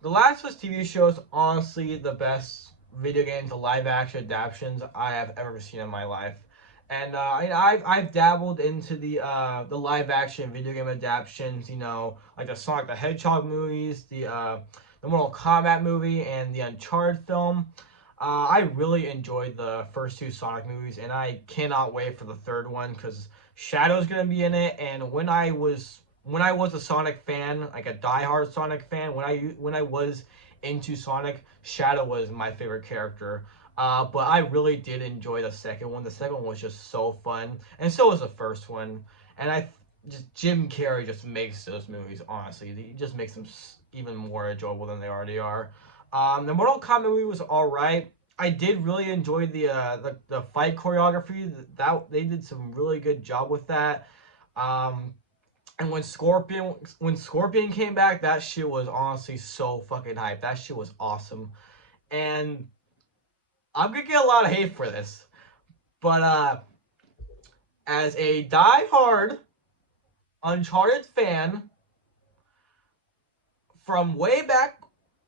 The Last of Us TV show is honestly the best video game to live action adaptations I have ever seen in my life. And I've dabbled into the live action video game adaptations, like the Sonic the Hedgehog movies, the Mortal Kombat movie, and the Uncharted film. I really enjoyed the first two Sonic movies, and I cannot wait for the third one because Shadow's gonna be in it. And when I was a Sonic fan, like a diehard Sonic fan, when I was into Sonic, Shadow was my favorite character. But I really did enjoy the second one. The second one was just so fun, and so was the first one. And just Jim Carrey just makes those movies, honestly, he just makes them even more enjoyable than they already are. The Mortal Kombat movie was all right. I did really enjoy the fight choreography. That they did some really good job with that. Um, and when Scorpion came back, that shit was honestly so fucking hype. That shit was awesome. And I'm gonna get a lot of hate for this, but as a die-hard Uncharted fan from way back,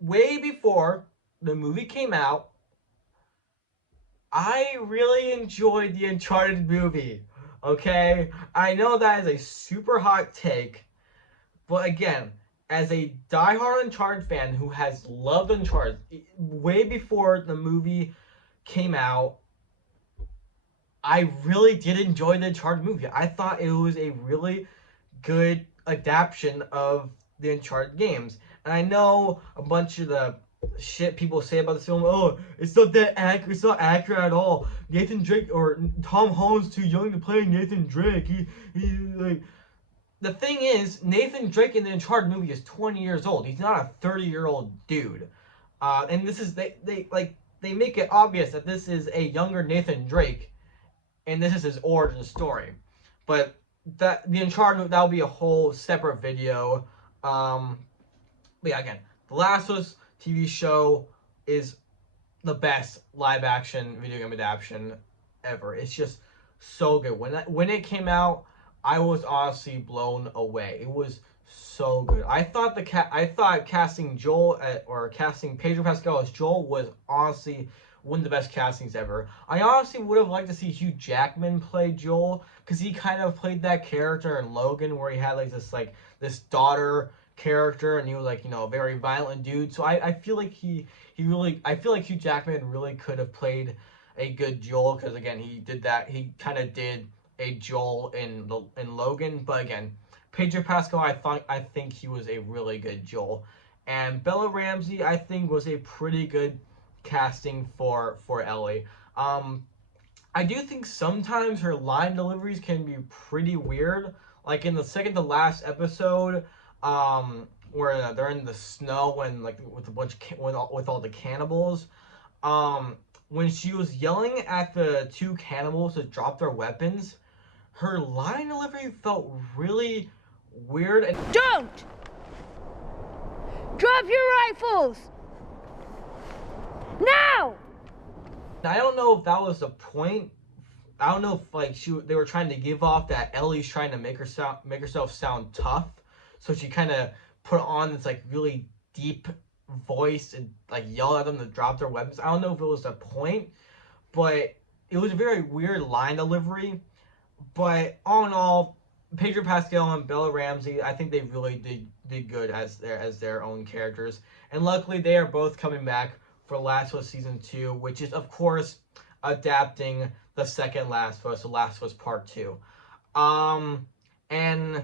way before the movie came out, I really enjoyed the Uncharted movie. Okay, I know that is a super hot take, but again, as a die-hard Uncharted fan who has loved Uncharted way before the movie came out, I really did enjoy the Uncharted movie. I thought it was a really good adaptation of the Uncharted games. And I know a bunch of the shit people say about this film. Oh, it's not that accurate. It's not accurate at all. Nathan Drake or Tom Holland's too young to play Nathan Drake. He like the thing is, Nathan Drake in the Uncharted movie is 20 years old. He's not a 30-year-old dude. And this is they make it obvious that this is a younger Nathan Drake, and this is his origin story. But that the Uncharted, that'll be a whole separate video. But yeah, again, The Last of Us TV show is the best live action video game adaptation ever. It's just so good. When it came out, I was honestly blown away. It was so good. I thought casting or casting Pedro Pascal as Joel was honestly one of the best castings ever. I honestly would have liked to see Hugh Jackman play Joel because he kind of played that character in Logan where he had this daughter character and he was a very violent dude. So I feel like I feel like Hugh Jackman really could have played a good Joel because again he did that. He kind of did a Joel in Logan, but again, Pedro Pascal, I think he was a really good Joel, and Bella Ramsey I think was a pretty good casting for Ellie. I do think sometimes her line deliveries can be pretty weird, like in the second to last episode, where they're in the snow and like with a bunch of with all the cannibals. Um, when she was yelling at the two cannibals to drop their weapons, her line delivery felt really weird and Don't! Drop your rifles! Now! I don't know if that was the point. I don't know if they were trying to give off that Ellie's trying to make herself sound tough, so she kind of put on this like really deep voice and like yell at them to drop their weapons. I don't know if it was the point, but it was a very weird line delivery. But all in all, Pedro Pascal and Bella Ramsey, I think they really did good as their own characters, and luckily they are both coming back for Last of Us season 2, which is of course adapting the second Last of Us, The Last of Us Part 2. And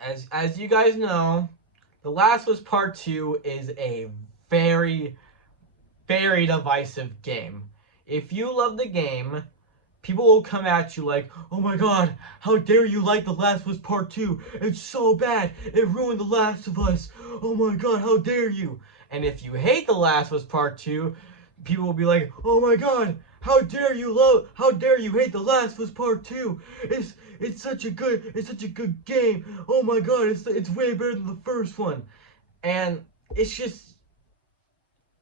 as you guys know, The Last of Us Part 2 is a very very divisive game. If you love the game, people will come at you like, oh my god, how dare you like The Last of Us Part 2? It's so bad. It ruined The Last of Us. Oh my god, how dare you? And if you hate The Last of Us Part 2, people will be like, oh my god, how dare you hate The Last of Us Part 2? It's such a good game. Oh my god, it's way better than the first one. And it's just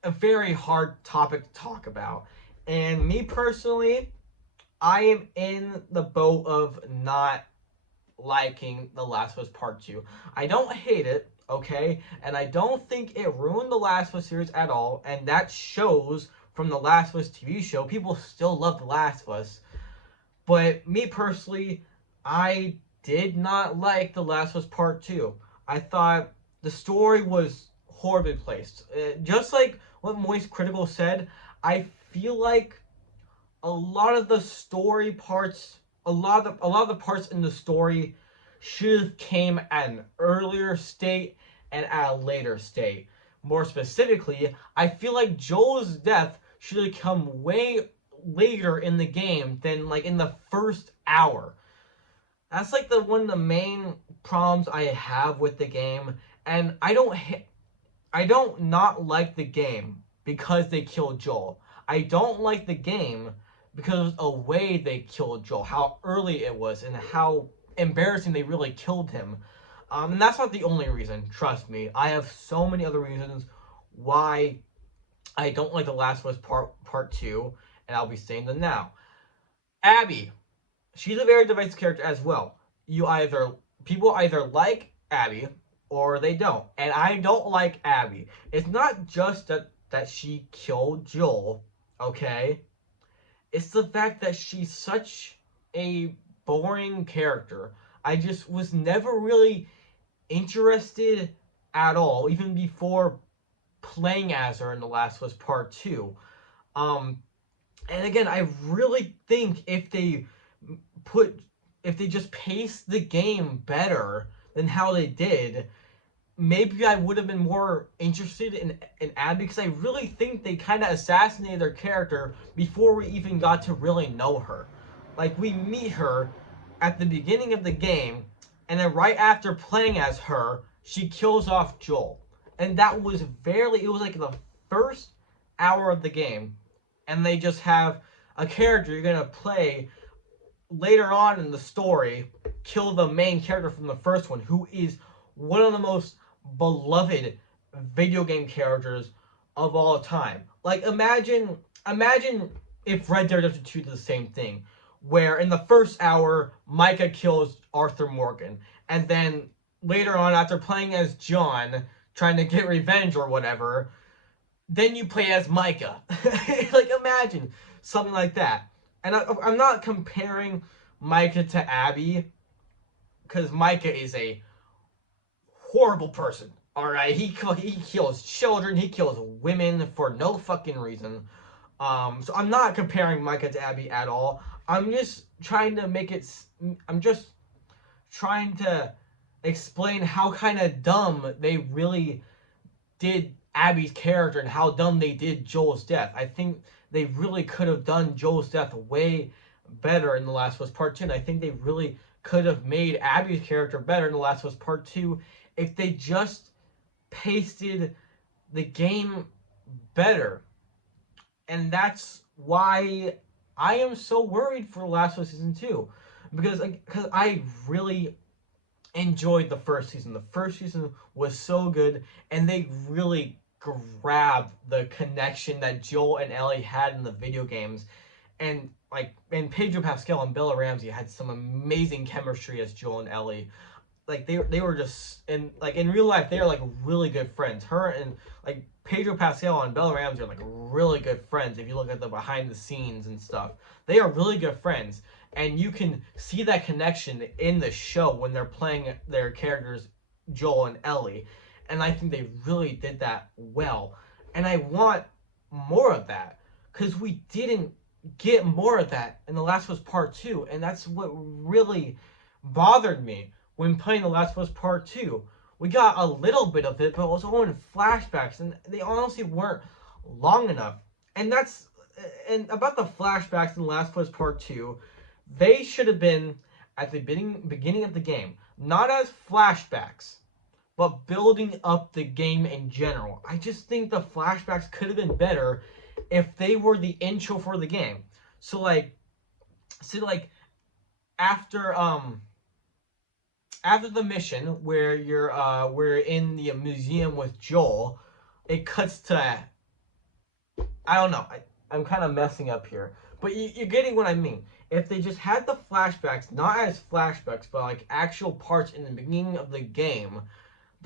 a very hard topic to talk about. And me personally, I am in the boat of not liking The Last of Us Part 2. I don't hate it. okay? And I don't think it ruined the Last of Us series at all, and that shows from the Last of Us TV show. People still love the Last of Us, but me personally, I did not like the Last of Us Part 2. I thought the story was horribly placed. Just like what Moist Critical said, I feel like a lot of the story parts, a lot of the parts in the story should have came at an earlier state and at a later state. More specifically, I feel like Joel's death should have come way later in the game than like in the first hour. That's like the one of the main problems I have with the game, and I don't not like the game because they killed Joel. I don't like the game because of the way they killed Joel, how early it was, and how embarrassing they really killed him. And that's not the only reason. Trust me, I have so many other reasons why I don't like The Last of Us Part Two, and I'll be saying them now. Abby, she's a very divisive character as well. You either People either like Abby or they don't, and I don't like Abby. It's not just that she killed Joel, okay? It's the fact that she's such a boring character. I just was never really interested at all, even before playing as her in The Last of Us Part 2. Um, and again, I really think put if they just paced the game better than how they did, maybe I would have been more interested in Abby, because I really think they kind of assassinated their character before we even got to really know her. Like, we meet her at the beginning of the game, and then right after playing as her, she kills off Joel. And that was it was like the first hour of the game, and they just have a character you're gonna play later on in the story kill the main character from the first one, who is one of the most beloved video game characters of all time. Like, imagine if Red Dead Redemption 2 did the same thing, where in the first hour Micah kills Arthur Morgan, and then later on, after playing as John, trying to get revenge or whatever, then you play as Micah. Like, imagine something like that. And I'm not comparing Micah to Abby, because Micah is a horrible person. All right, he kills children, he kills women for no fucking reason. So I'm not comparing Micah to Abby at all. I'm just trying to make it. I'm just trying to explain how kind of dumb they really did Abby's character and how dumb they did Joel's death. I think they really could have done Joel's death way better in The Last of Us Part 2. And I think they really could have made Abby's character better in The Last of Us Part 2 if they just pasted the game better. And that's why I am so worried for The Last of Us Season 2. Because I really enjoyed the first season. The first season was so good, and they really grabbed the connection that Joel and Ellie had in the video games. And Pedro Pascal and Bella Ramsey had some amazing chemistry as Joel and Ellie. Like, they were just in real life, they are like really good friends. Her and like Pedro Pascal and Bella Ramsey are like really good friends. If you look at the behind the scenes and stuff, they are really good friends, and you can see that connection in the show when they're playing their characters, Joel and Ellie. And I think they really did that well, and I want more of that, because we didn't get more of that in The Last of Us Part 2, and that's what really bothered me when playing The Last of Us Part 2. We got a little bit of it, but it was all in flashbacks, and they honestly weren't long enough. And about the flashbacks in The Last of Us Part 2, they should have been at the beginning of the game, not as flashbacks, but building up the game in general. I just think the flashbacks could have been better if they were the intro for the game. So after after the mission where we're in the museum with Joel, it cuts to, I don't know. I'm kind of messing up here, but you're getting what I mean. If they just had the flashbacks, not as flashbacks, but like actual parts in the beginning of the game,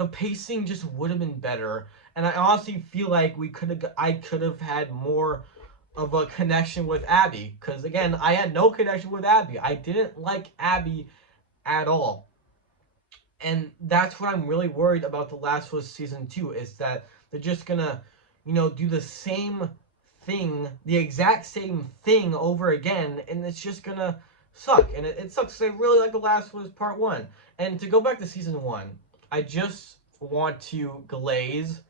the pacing just would have been better. And I honestly feel like I could have had more of a connection with Abby. Because again, I had no connection with Abby. I didn't like Abby at all. And that's what I'm really worried about The Last of Us Season 2, is that they're just gonna, do the same thing, the exact same thing over again, and it's just gonna suck. And it sucks because I really like The Last of Us Part 1. And to go back to Season 1, I just want to glaze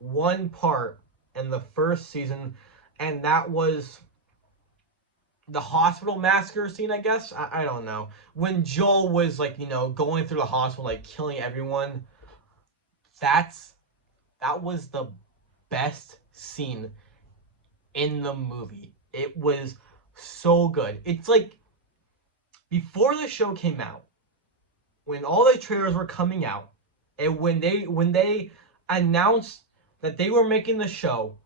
one part in the first season, and that was the hospital massacre scene, I guess. I don't know. When Joel was like, going through the hospital, like killing everyone. That's that was the best scene in the movie. It was so good. It's like before the show came out, when all the trailers were coming out, and when they announced that they were making the show,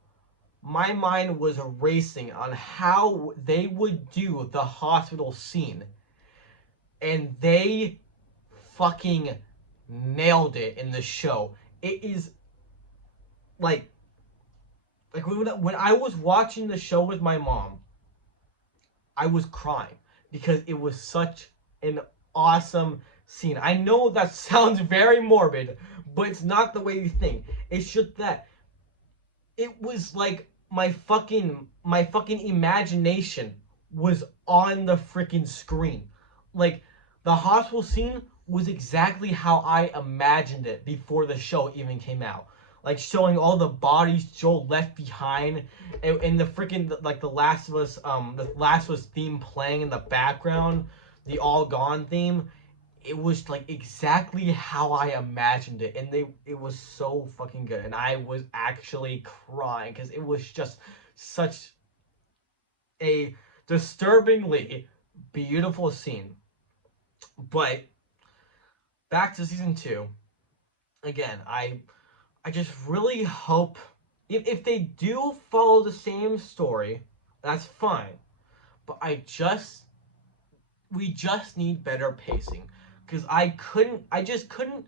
my mind was racing on how they would do the hospital scene. And they fucking nailed it in the show. It is like when I was watching the show with my mom, I was crying because it was such an awesome scene. I know that sounds very morbid, but it's not the way you think. It's just that it was like my fucking imagination was on the freaking screen. Like the hospital scene was exactly how I imagined it before the show even came out. Like showing all the bodies Joel left behind, and the freaking like the Last of Us theme playing in the background, the All Gone theme. It was like exactly how I imagined it, and it was so fucking good, and I was actually crying because it was just such a disturbingly beautiful scene. But back to season 2 again. I just really hope if they do follow the same story, that's fine. But we just need better pacing because I just couldn't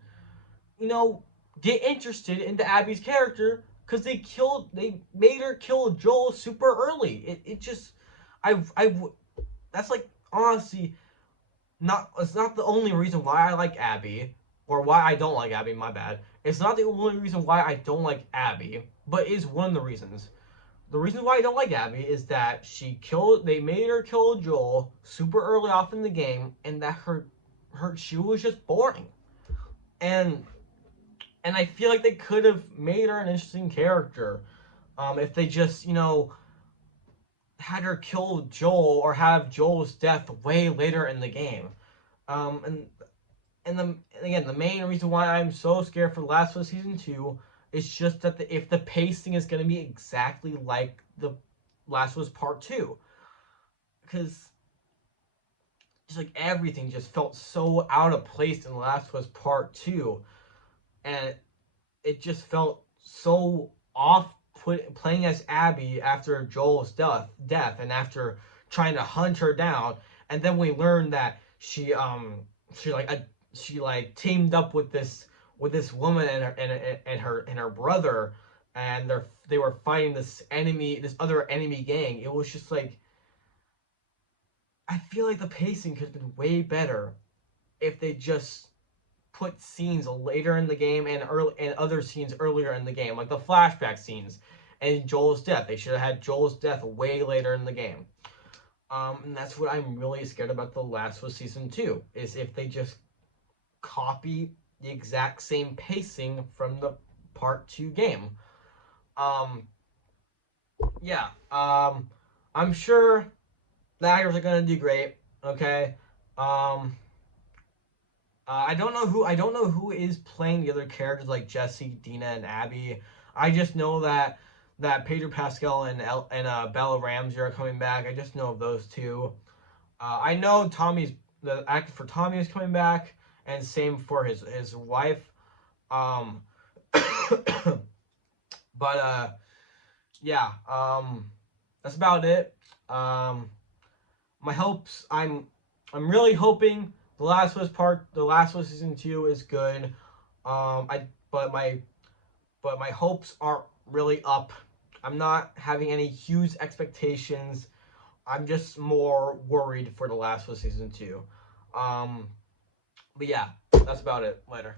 you know, get interested into Abby's character because they made her kill Joel super early. It just, I, that's like honestly it's not the only reason why I like Abby or why I don't like Abby. My bad. It's not the only reason why I don't like Abby, but is one of the reasons. The reason why I don't like Abby is that they made her kill Joel super early off in the game, and that she was just boring. And I feel like they could have made her an interesting character, if they just had her kill Joel or have Joel's death way later in the game. And again, the main reason why I'm so scared for The Last of Us Season 2 is just that if the pacing is going to be exactly like the Last of Us Part 2, because just like everything just felt so out of place in The Last of Us Part 2, and it just felt so off playing as Abby after Joel's death and after trying to hunt her down, and then we learned that she like teamed up with this woman and her brother, and they were fighting this other enemy gang. It was just like I feel like the pacing could have been way better if they just put scenes later in the game and other scenes earlier in the game, like the flashback scenes and Joel's death. They should have had Joel's death way later in the game. And that's what I'm really scared about The Last of Us Season 2, is if they just copy the exact same pacing from the Part 2 game. Yeah. I'm sure the actors are gonna do great. Okay. I don't know who is playing the other characters like Jesse, Dina, and Abby. I just know that Pedro Pascal and Bella Ramsey are coming back. I just know of those two. I know the actor for Tommy is coming back, and same for his wife. Um, but yeah. That's about it. Um, my hopes. I'm really hoping The Last of Us Season 2 is good. I but my hopes aren't really up. I'm not having any huge expectations. I'm just more worried for The Last of Us Season 2. But yeah, that's about it. Later.